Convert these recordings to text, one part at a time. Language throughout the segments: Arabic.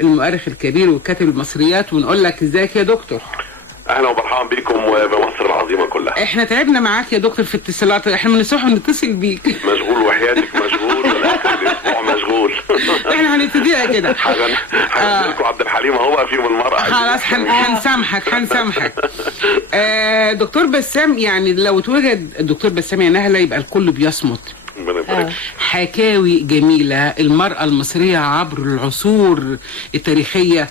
المؤرخ الكبير وكاتب المصريات، ونقول لك ازيك يا دكتور. اهلا ومرحبا بكم وبمصر العظيمه كلها. احنا تعبنا معاك يا دكتور في اتصالات، احنا من الصبح بنتصل بيك. مشغول وحياتك مشغول والاخر الاسبوع مشغول. احنا هنبتديها كده. هنزلكم عبد الحليم اهو بقى فيهم المرأة. خلاص هنسامحك. دكتور بسام، يعني لو اتوجد الدكتور بسام يا نهله يبقى الكل بيصمت. حكاوي جميلة المرأة المصرية عبر العصور التاريخية،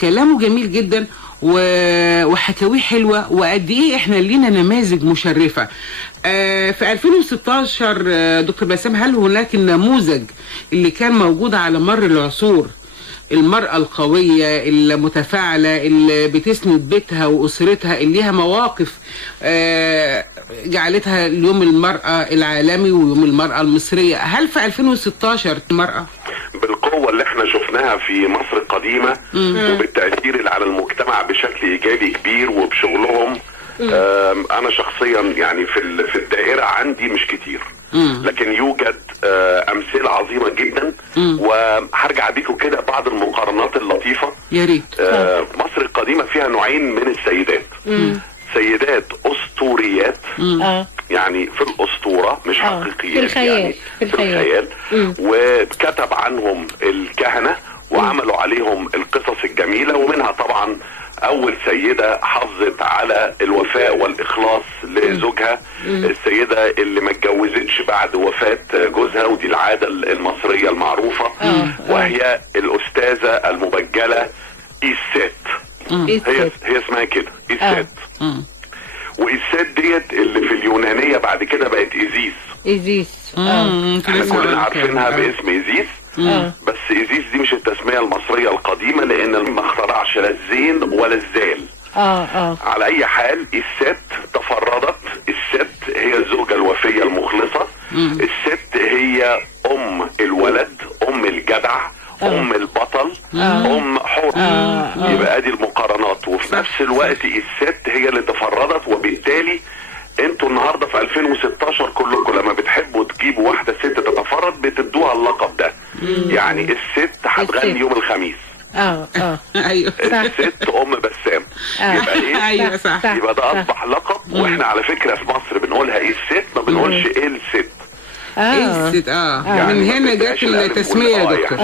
كلامه جميل جدا وحكاويه حلوة، وقد ايه احنا لينا نماذج مشرفة. في 2016 دكتور بسام، هل هناك النموذج اللي كان موجود على مر العصور، المرأة القوية المتفاعلة اللي بتسند بيتها وأسرتها، اللي ليها مواقف جعلتها اليوم المرأة العالمي ويوم المرأة المصرية، هل في 2016 المرأة بالقوة اللي احنا شفناها في مصر القديمة وبالتأثير اللي على المجتمع بشكل إيجابي كبير وبشغلهم؟ انا شخصيا يعني في الدائرة عندي مش كتير، لكن يوجد امثله عظيمه جدا، وهرجع بيكم كده بعض المقارنات اللطيفة. يا ريت. مصر القديمة فيها نوعين من السيدات، سيدات اسطوريات، يعني في الاسطورة مش حقيقيات، في الخيال، يعني في الخيال. وكتب عنهم الكهنة وعملوا عليهم القصص الجميلة، ومنها طبعا اول سيدة حافظت على الوفاء والاخلاص لزوجها، السيدة اللي ما اتجوزتش بعد وفاة جوزها، ودي العادة المصرية المعروفة، وهي الاستاذة المبجلة إيسات. هي اسمها كده إيسات. وإيسات ديت اللي في اليونانية بعد كده بقت إيزيس. احنا كلنا عارفينها باسم إيزيس، بس إيزيس دي مش التسمية المصرية القديمة، لأن ما اخترعش لا الزين ولا الزال. على أي حال الست تفردت، الست هي الزوجة الوفية المخلصة، الست هي أم الولد، أم الجدع، أم البطل، أم حر. يبقى ادي المقارنات، وفي نفس الوقت الست هي اللي تفردت، وبالتالي انتوا النهارده في 2016 كلكم لما بتحبوا تجيبوا واحده ست تتفرد بتدوها اللقب ده. يعني الست هتغني يوم الخميس. ايوه الست ام بسام. يبقى ايه؟ ايوه صح. يبقى ده اصبح لقب، واحنا على فكره في مصر بنقولها ايه الست، ما بنقولش ايه الست. الست يعني من هنا جت التسميه يا دكتور.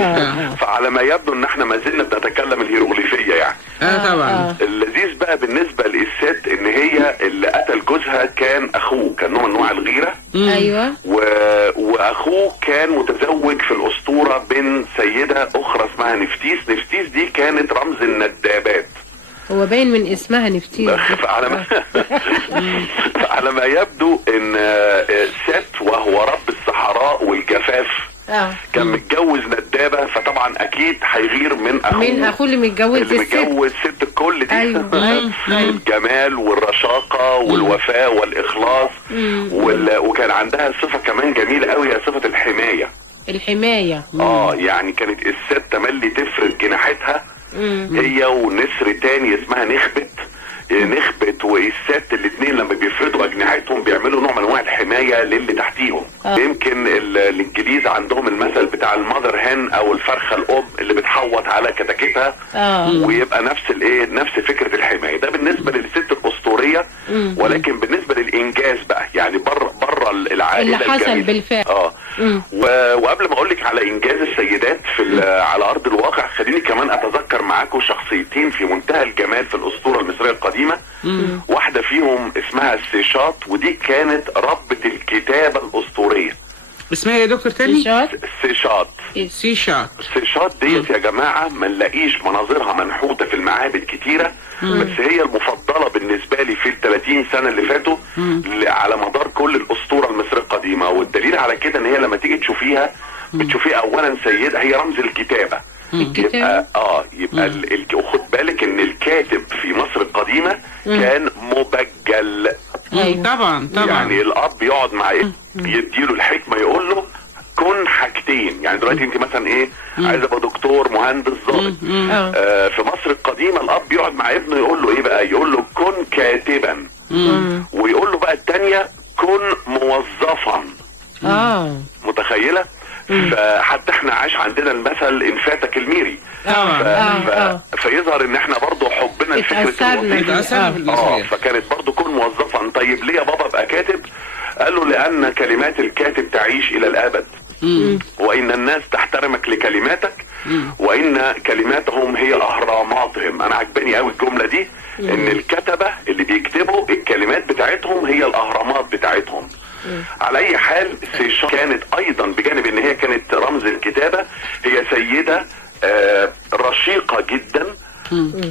فعلى ما يبدو ان احنا ما زلنا بنتكلم الهيروغليفيه يعني. طبعا. اللذيذ بقى بالنسبه للست ان هي اللي قتل جوزها كان اخوه، كان نوع من انواع الغيره. ايوه. واخوه كان متزوج في الاسطوره بين سيده اخرى اسمها نفتيس. نفتيس دي كانت رمز الندابات. هو باين من اسمها نفتيس. فعلى ما يبدو ان ست وهو رب الصحراء والجفاف كان متجوز ندابة، فطبعا اكيد هيغير من اخوه اللي متجوز ست الكل دي. أيوة. الجمال والرشاقة والوفاء والاخلاص، وكان عندها صفة كمان جميلة قوي، هي صفة الحماية. يعني كانت الست تملي تفرد جناحتها، هي ونسر تاني اسمها نخبت والست الاثنين لما بيفردوا اجنحتهم بيعملوا نوع من انواع الحمايه للي تحتيهم. يمكن الانجليز عندهم المثل بتاع المذر هن او الفرخه الام اللي بتحوط على كتاكيتها، ويبقى نفس فكره الحمايه. ده بالنسبه للست الاسطوريه. ولكن بالنسبه للانجاز بقى، يعني بره العائله اللي حصل بالفعل. وقبل ما اقول لك على انجاز السيدات على ارض الواقع، خليني كمان اتذكر معاكم شخصيتين في منتهى الجمال في الاسطوره المصريه القديمه. واحده فيهم اسمها سيشات، ودي كانت ربة الكتابه الاسطوريه. اسمها يا دكتور تاني؟ سيشات ديت يا جماعه ما نلاقيش مناظرها منحوته في المعابد كتيره، بس هي المفضله بالنسبه لي في ال 30 سنه اللي فاتوا على مدار كل الاسطوره المصريه القديمه. والدليل على كده ان هي لما تيجي تشوفيها بتشوفيها اولا سيده، هي رمز الكتابه. يبقى خد بالك ان الكاتب في مصر القديمه كان مبجل. طبعا يعني الاب يقعد مع يديله الحكمه، يقول له كن حاجتين. يعني دلوقتي انت مثلا ايه، عايز ابقى دكتور مهندس ضابط. في مصر القديمه الاب يقعد مع ابنه يقول له ايه بقى، يقول له كن كاتبا، ويقول له بقى الثانيه كن موظفا. متخيله؟ فحتى احنا عاش عندنا المثل ان فاتك الميري، فيظهر ان احنا برضو حبنا لفكره الوظيفه فكانت برضو كون موظفا. طيب ليه يا بابا ابقى كاتب؟ قال له لان كلمات الكاتب تعيش الى الابد، وان الناس تحترمك لكلماتك، وان كلماتهم هي اهراماتهم. انا عجباني قوي الجمله دي، ان الكتبه اللي بيكتبوا الكلمات بتاعتهم هي الاهرامات بتاعتهم. على اي حال سيشان كانت ايضا بجانب ان هي كانت رمز الكتابه، هي سيده رشيقه جدا،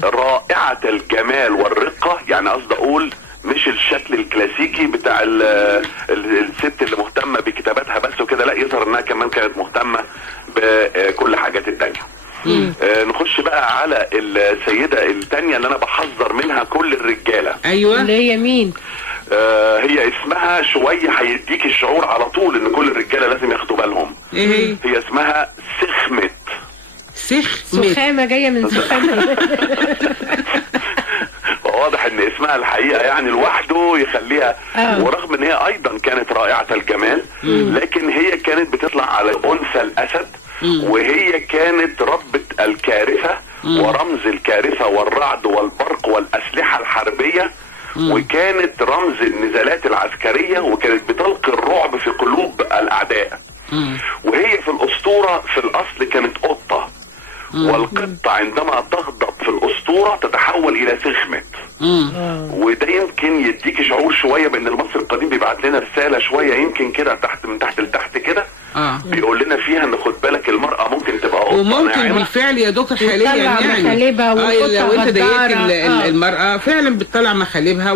رائعه الجمال والرقه. يعني قصدي اقول مش الشكل الكلاسيكي بتاع الست اللي مهتمه بكتاباتها بس وكده، لا، يظهر انها كمان كانت مهتمه بكل حاجات التانية. نخش بقى على السيده التانية اللي انا بحذر منها كل الرجاله. ايوه، اللي هي مين؟ هي اسمها شويه هيديك الشعور على طول ان كل الرجاله لازم ياخدوا بالهم. ايه هي اسمها سخمت. سخامه جايه من سخامه. واضح ان اسمها الحقيقه يعني لوحده يخليها. ورغم ان هي ايضا كانت رائعه الجمال، لكن هي كانت بتطلع على انثى الاسد، وهي كانت ربة الكارثه ورمز الكارثه والرعد والبرق والاسلحه الحربيه، وكانت رمز النزالات العسكرية، وكانت بتلقي الرعب في قلوب الأعداء. وهي في الأسطورة في الأصل كانت قطة، والقطة عندما تغضب في الأسطورة تتحول إلى سخمة. وده يمكن يديك شعور شوية بأن المصري القديم بيبعت لنا رسالة شوية يمكن كده تحت من تحت لتحت كده، بيقول لنا فيها ان خد بالك المرأة ممكن تبقى قطة، وممكن بالفعل يا دكتور حاليا يعني لو انت ضايقت المرأة فعلا بتطلع مخالبها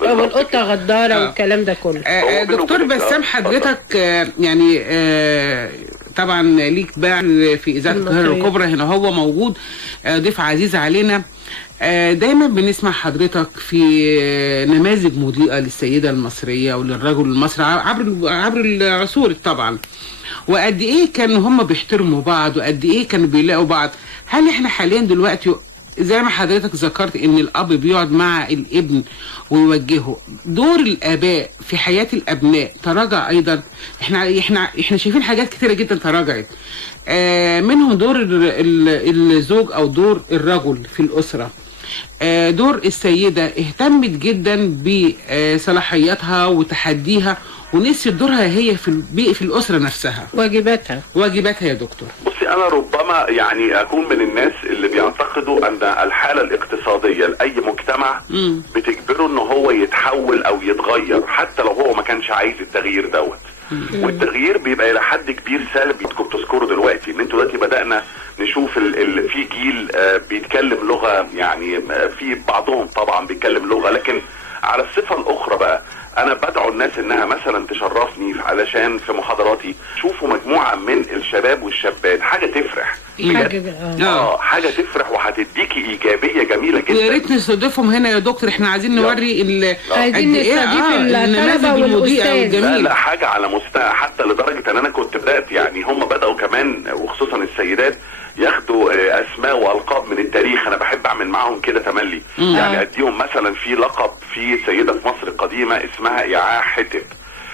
والقطة غدارة والكلام ده كله. دكتور بسام حضرتك يعني طبعا ليك باع في اذاعه القاهره الكبرى، هنا هو موجود ضيف عزيز علينا. دايما بنسمع حضرتك في نماذج مضيئة للسيدة المصرية وللرجل المصري عبر العصور طبعا، وقد ايه كانوا هم بيحترموا بعض، وقد ايه كانوا بيلاقوا بعض. هل احنا حاليا دلوقتي زي ما حضرتك ذكرت ان الاب بيقعد مع الابن ويوجهه، دور الاباء في حياة الابناء تراجع ايضا؟ احنا شايفين حاجات كتيرة جدا تراجعت، منهم دور الزوج او دور الرجل في الاسرة. دور السيدة اهتمت جدا بصلاحياتها وتحديها، ونسيت دورها هي في الأسرة نفسها، واجباتها يا دكتور. بصي، أنا ربما يعني أكون من الناس اللي بيعتقدوا أن الحالة الاقتصادية لأي مجتمع بتجبره أنه هو يتحول أو يتغير، حتى لو هو ما كانش عايز التغيير دوت. والتغيير بيبقى إلى حد كبير سلبي. انتوا بتذكروا دلوقتي ان انتوا دلوقتي بدأنا نشوف في جيل بيتكلم لغة، يعني في بعضهم طبعا بيتكلم لغة، لكن على الصفة الأخرى بقى أنا بدعو الناس إنها مثلا تشرفني علشان في محاضراتي شوفوا مجموعة من الشباب والشابات، حاجة تفرح حاجة تفرح وهتديكي إيجابية جميلة جدا. ويا ريت نستضيفهم هنا يا دكتور، احنا عايزين نوري عايزين نستضيف الطلبة والأستاذ. لا حاجة على مستوى، حتى لدرجة ان انا كنت بدأت يعني هم بدأوا كمان وخصوصا السيدات ياخدوا اسماء والقاب من التاريخ. انا بحب اعمل معاهم كده تملي، يعني اديهم مثلا في لقب في سيدة في مصر القديمة اسمها يعاه حتب.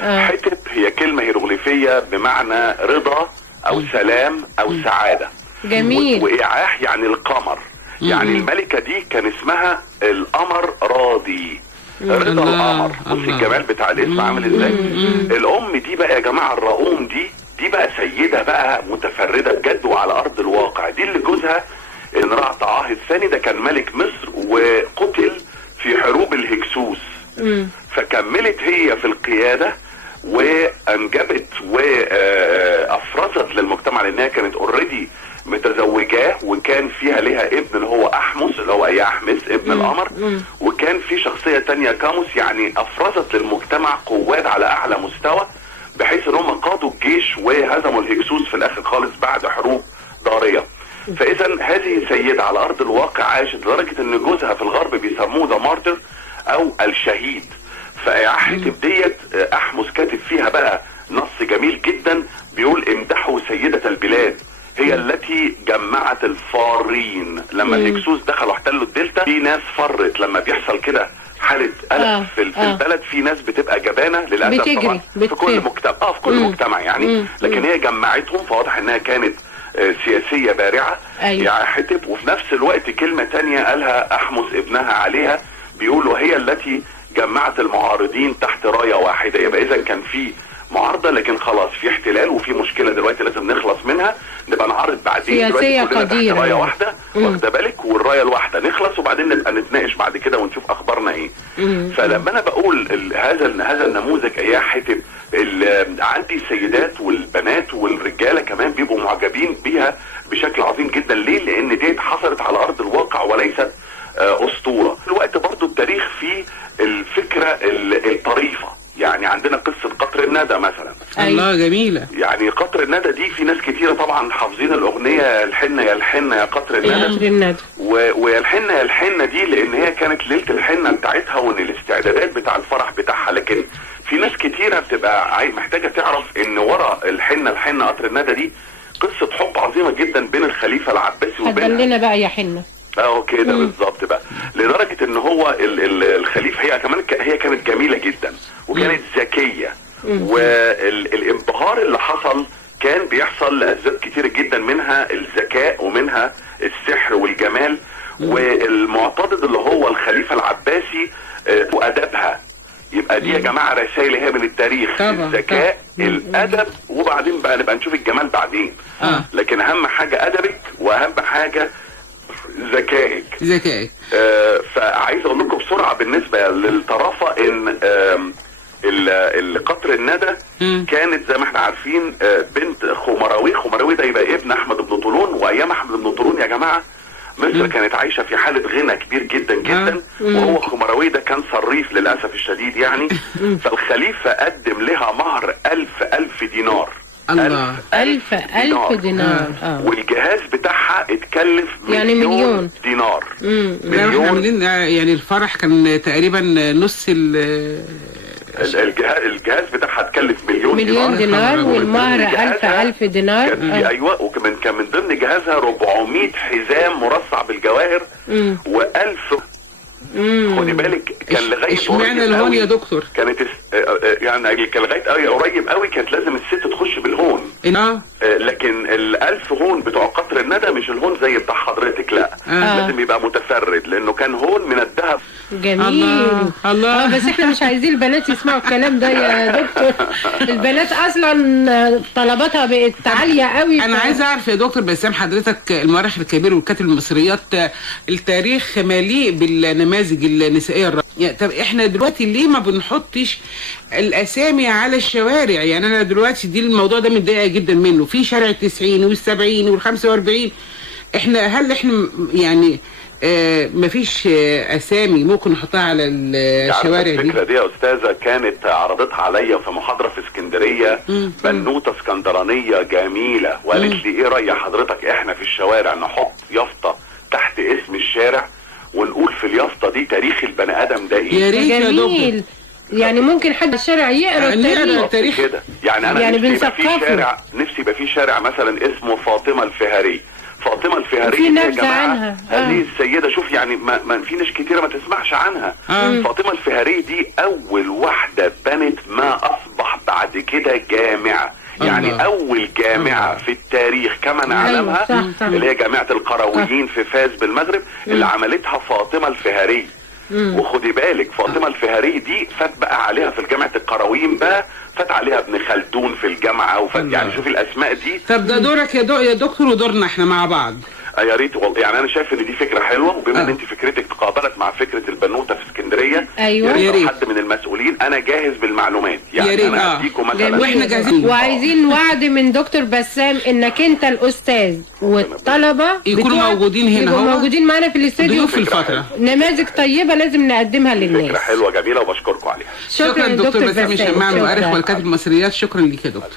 حتب هي كلمة هيروغليفية بمعنى رضا او سلام او سعادة. جميل. وإعاه يعني القمر، يعني الملكة دي كان اسمها القمر راضي، رضا القمر. بص الجمال بتاع الاسم عامل ازاي. الام دي بقى يا جماعة الرؤوم دي بقى سيدة بقى متفردة بجد وعلى ارض الواقع. دي اللي جوزها انراع طاعاه الثاني ده كان ملك مصر وقتل في حروب الهكسوس، فكملت هي في القيادة وانجبت وافرزت للمجتمع، لانها كانت اوريدي متزوجاه وكان فيها لها ابن اللي هو احمس اللي هو يحمس ابن القمر، وكان في شخصية تانية كاموس. يعني افرزت للمجتمع قوات على اعلى مستوى، بحيث ان هم قادوا الجيش وهزموا الهكسوس في الاخر خالص بعد حروب ضارية. فاذا هذه سيدة على ارض الواقع عاشت لدرجة ان جوزها في الغرب بيسموه ذا مارتر او الشهيد. فحتب ديت احمس كاتب فيها بقى نص جميل جدا بيقول امدحوا سيدة البلاد، هي التي جمعت الفارين. لما الهكسوس دخلوا احتلوا الدلتا، في ناس فرت لما بيحصل كده حالة قلق في البلد، في ناس بتبقى جبانة للأسف طبعا في كل مجتمع في كل مجتمع يعني، لكن هي جمعتهم. فواضح انها كانت سياسية بارعة. أيوة. يا حتب، وفي نفس الوقت كلمة تانية قالها أحمس ابنها عليها، بيقولوا هي التي جمعت المعارضين تحت راية واحدة. يبقى إذا كان في معارضة، لكن خلاص في احتلال وفي مشكلة دلوقتي لازم نخلص منها، نبقى نعارض بعدين. سياسية قديرة تحت راية واحدة، واخده بالك، والراية الواحدة نخلص وبعدين نبقى نتناقش بعد كده ونشوف أخبارنا إيه. فلما أنا بقول هذا النموذج يا حتب، عندي السيدات والبنات والرجالة كمان بيبقوا معجبين بيها بشكل عظيم جدا. ليه؟ لأن دي حصلت على أرض الواقع وليست أسطورة. في الوقت برضو التاريخ فيه الفكرة الطريفة. يعني عندنا قصة قطر الندى مثلا. الله، جميلة. يعني قطر الندى دي في ناس كتيرة طبعا حافظين الأغنية يا الحنة يا الحنة يا قطر الندى. ويا الحنة يا الحنة دي لأن هي كانت ليلة الحنة بتاعتها وإن الاستعدادات بتاع الفرح بتاعها. لكن في ناس كتيرة بتبقى محتاجة تعرف إن ورا الحنة قطر الندى دي قصة حب عظيمة جدا بين الخليفة العباسي وبين لنا بقى يا حنة. كده بالظبط بقى، لدرجة ان هو الخليفة هي كانت جميلة جدا وكانت ذكية. والانبهار اللي حصل كان بيحصل لأسباب كتير جدا، منها الذكاء ومنها السحر والجمال. والمعتضد اللي هو الخليفة العباسي وأدبها. يبقى دي يا جماعة رسائل هي من التاريخ، الذكاء، الأدب، وبعدين بقى نبقى نشوف الجمال بعدين. لكن أهم حاجة أدبك، وأهم حاجة ذكائك. فعايز اقول لكم بسرعه بالنسبه للطرافه ان القطر الندى كانت زي ما احنا عارفين بنت خمراوي ده يبقى ابن احمد بن طولون. وايام احمد بن طولون يا جماعه مصر كانت عايشه في حاله غنى كبير جدا جدا. وهو خمراوي ده كان صريف للاسف الشديد يعني. فالخليفه قدم لها مهر 1000 دينار. الله، 1000 دينار. والجهاز بتاعها اتكلف يعني مليون دينار. مليون. يعني الفرح كان تقريبا نص الجهاز بتاعها اتكلف مليون دينار والمهر 1000 دينار. ايوه، وكمان كان من ضمن جهازها 400 حزام مرصع بالجواهر و1000. خدي بالك كان لغايه اشمعنى الهون يا دكتور؟ كانت يعني كان لغايه قريب قوي كانت لازم الست تخش بالهون. لكن ال1000 هون بتوع قطر الندى مش الهون زي بتاع حضرتك، لا. لازم يبقى متفرد لانه كان هون من الذهب. جميل. الله. بس احنا مش عايزين البنات يسمعوا الكلام ده يا دكتور. البنات اصلا طلباتها بقت عاليه قوي. انا عايز اعرف يا دكتور بسام، حضرتك المؤرخ الكبير والكاتب المصريات، التاريخ مليء بالنماذج النسائيه الرائعه. طب احنا دلوقتي ليه ما بنحطش الاسامي على الشوارع؟ يعني انا دلوقتي الموضوع ده متضايقه جدا منه، في شارع 90 وال70 وال45. هل احنا يعني مفيش اسامي ممكن نحطها على الشوارع دي؟ الفكره دي يا استاذه كانت عرضتها عليا في محاضره في اسكندريه بنوته اسكندرانيه جميله، وقالت لي ايه راي حضرتك احنا في الشوارع نحط يافطه تحت اسم الشارع ونقول في اليافطه دي تاريخ البني ادم ده ايه؟ يا ريت يا دكتور. يعني ممكن حد الشارع يقرا التاريخ كده. يعني انا نفسي يبقى في شارع مثلا اسمه فاطمه الفهري. فاطمه الفهري يا جماعه هذه السيده، شوف يعني ما في ناس كتيره ما تسمعش عنها. فاطمه الفهري دي اول واحده بنت ما اصبح بعد كده جامع. يعني اول جامعة في التاريخ كما نعلمها اللي هي جامعة القرويين في فاس بالمغرب اللي عملتها فاطمة الفهري. وخدي بالك فاطمة الفهري دي فات بقى عليها في الجامعة القرويين بقى، فات عليها ابن خلدون في الجامعة، وفات يعني شوفي الاسماء دي. طب ده دورك يا دكتور ودورنا احنا مع بعض. يا ريت يعني انا شايف ان دي فكره حلوه، وبما ان انت فكرتك تقابلت مع فكره البنوته في اسكندريه، ايوه يا ريت حد من المسؤولين، انا جاهز بالمعلومات. يعني انا اديكم مثلا واحنا جاهزين، وعايزين وعد من دكتور بسام انك انت الاستاذ والطلبه يكونوا موجودين هنا، يكونوا موجودين معانا في الاستوديو في الفتره. نماذج طيبه لازم نقدمها للناس. فكره حلوه جميله وبشكركم عليها. شكرا دكتور بسام الشماع، المؤرخ والكاتب المصريات. شكرا ليك يا دكتور.